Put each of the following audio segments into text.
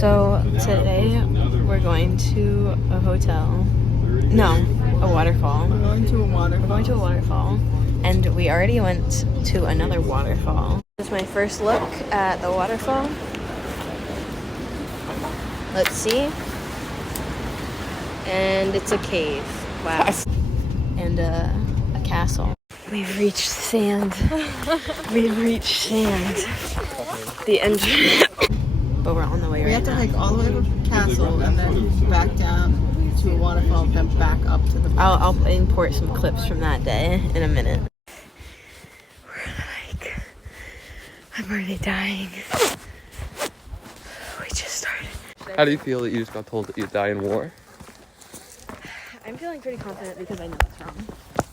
So today we're going to a hotel. No, a waterfall. We're going to a waterfall. We're going to a waterfall. And we already went to another waterfall. This is my first look at the waterfall. Let's see. And it's a cave. Wow. And a castle. We've reached sand. We've reached sand. The entrance. But we're on the way right now. We have to hike all the way to the castle and then back down to a waterfall, then back up to the base. I'll import some clips from that day in a minute. We're on a hike. I'm already dying. We just started. How do you feel that you just got told that you'd die in war? I'm feeling pretty confident because I know it's wrong.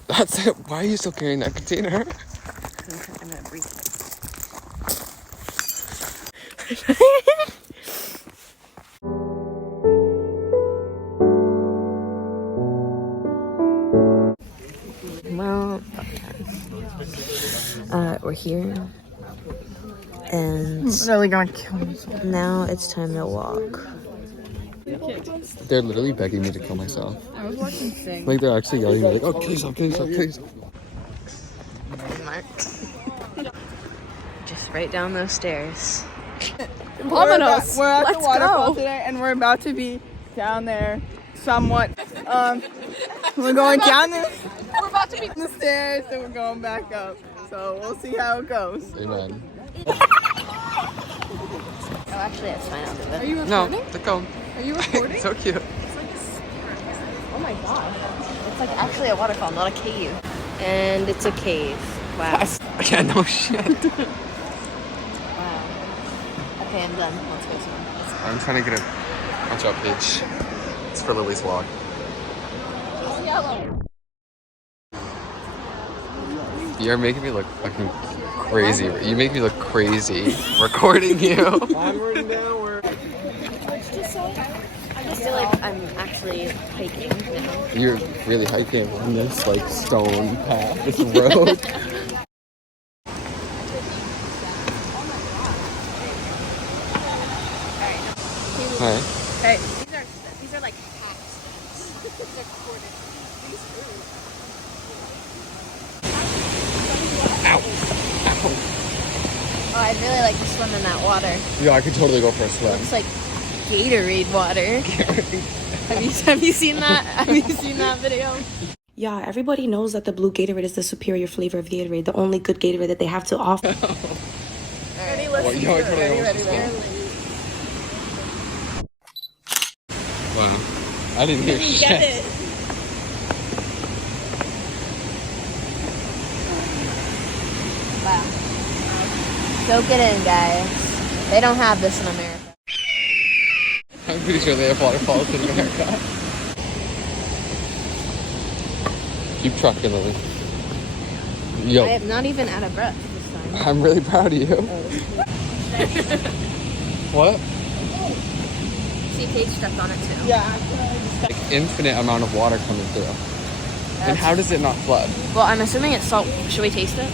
That's it. Why are you still carrying that container? I'm gonna breathe. Well, we're here, and Really gonna kill myself. now it's time to walk. They're literally begging me to kill myself. I was watching Sing. Like they're actually yelling like, "Oh, kill yourself, kill yourself, kill yourself." Just right down those stairs. We're at the waterfall today, and we're about to be down there somewhat. We're going down there. We're about to be on the stairs, and we're going back up. So we'll see how it goes. Amen. Oh, actually, that's fine. I'll do it. Are you No, recording? the cone. Are you recording? So cute. Oh my god. It's like actually a waterfall, not a cave. And it's a cave. Wow. Yeah, no shit. Wow. Okay, I'm done. Let's go somewhere. I'm trying to get a watch out page. It's for Lily's vlog. You're making me look fucking crazy. You make me look crazy recording you. Onward and downward. I just feel like I'm actually hiking now. You're really hiking on this like stone path, this road. Hi. Hey. These are like hats. They're corded. Ow. Ow. Oh, I'd really like to swim in that water. Yeah, I could totally go for a swim. It's like Gatorade water. Have you seen that? Have you seen that video? Yeah, everybody knows that the blue Gatorade is the superior flavor of Gatorade, the only good Gatorade that they have to offer. Ready, let's do it. Ready. Wow. I didn't hear shit. Get it. Wow. Soak it in, guys. They don't have this in America. I'm pretty sure they have waterfalls in America. Keep trucking, Lily. Yo. I am not even out of breath this time. I'm really proud of you. What? See, Paige stepped on it too. Yeah. Like infinite amount of water coming through. And how does it not flood? Well, I'm assuming it's salt. Should we taste it?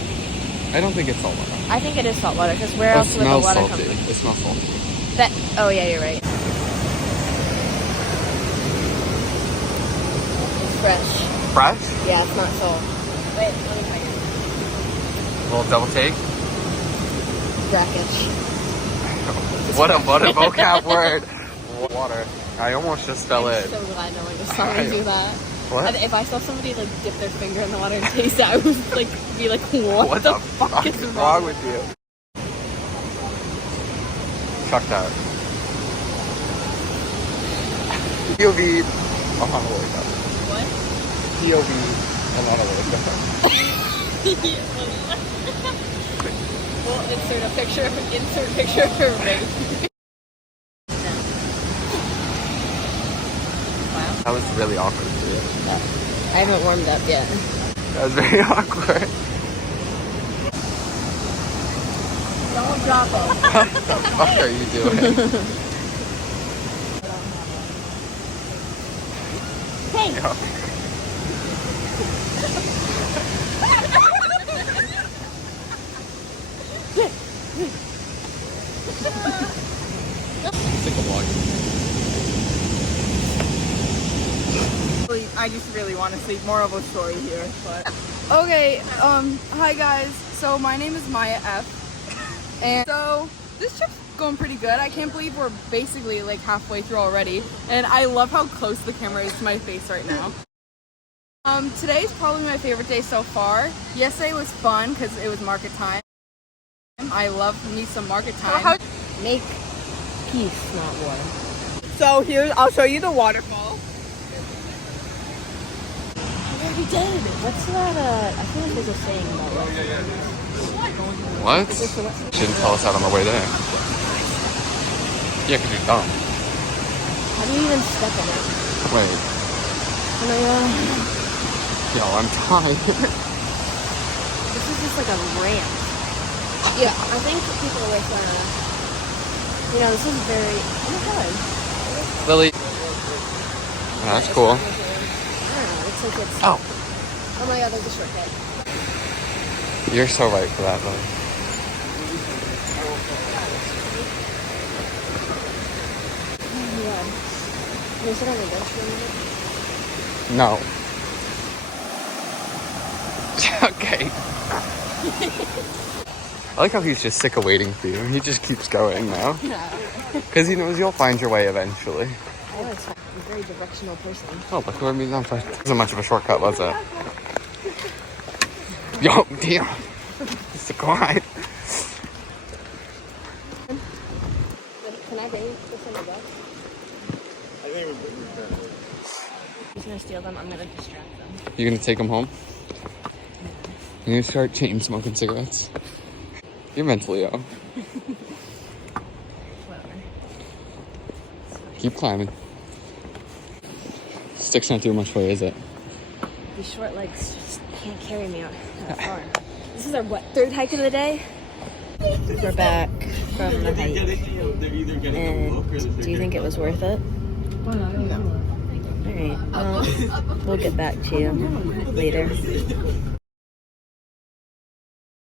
I don't think it's salt water. I think it is salt water, because where It else would the smells water salty. come from? It smells salty. Oh yeah, you're right. It's fresh. Fresh? Yeah, it's not salt. Wait, let me try it. A little double take. Brackish. What a vocab word. Water. I almost just fell I'm in. so glad no one just saw me do that. What? If I saw somebody like dip their finger in the water and taste it, I would like be like, what the fuck is wrong with you? Chuck that. POV. I'm on a wake up. What? POV. I'm on a wake up. We'll insert picture of her rape. Wow. That was really awkward for you. I haven't warmed up yet. That was very awkward. Don't drop it. What the fuck are you doing? Hey! Yo. Take a vlog. I just really want to sleep. More of a story here, but. Okay, hi guys. So my name is Maya F. And so this trip's going pretty good. I can't believe we're basically like halfway through already. And I love how close the camera is to my face right now. Today's probably my favorite day so far. Yesterday was fun because it was market time. I love me some market time. Make peace, not war. So here, I'll show you the waterfall. We did. What's that? I feel like there's a saying about that. What? She didn't tell us out on the way there. Yeah, because you're dumb. How do you even step in it? Wait. Oh my god. Yo, I'm tired. This is just like a ramp. Yeah, I think for people with, you know, this is very. Oh my god. Lily. Oh, that's cool. I don't know. It's like it's. Oh. Oh my god, there's a shortcut. You're so right for that, Lily. Oh my god. Can we sit on the bench for a minute? No. Okay. I like how he's just sick of waiting for you. He just keeps going now. Because he knows you'll find your way eventually. I know, it's fine. I'm a very directional person. Oh, look who I'm meeting first. It wasn't much of a shortcut, was it? Yo, damn. It's a quiet. Can I bring this on the bus? He's gonna steal them. I'm gonna distract them. You gonna take him home? You gonna start chain smoking cigarettes? You're mentally ill. Whatever. Keep climbing. Stick's not doing much for you, is it? These short legs just can't carry me out that far. This is our, what, third hike of the day? We're back from the hike. And do you think it was worth it? No. Alright, well, we'll get back to you later.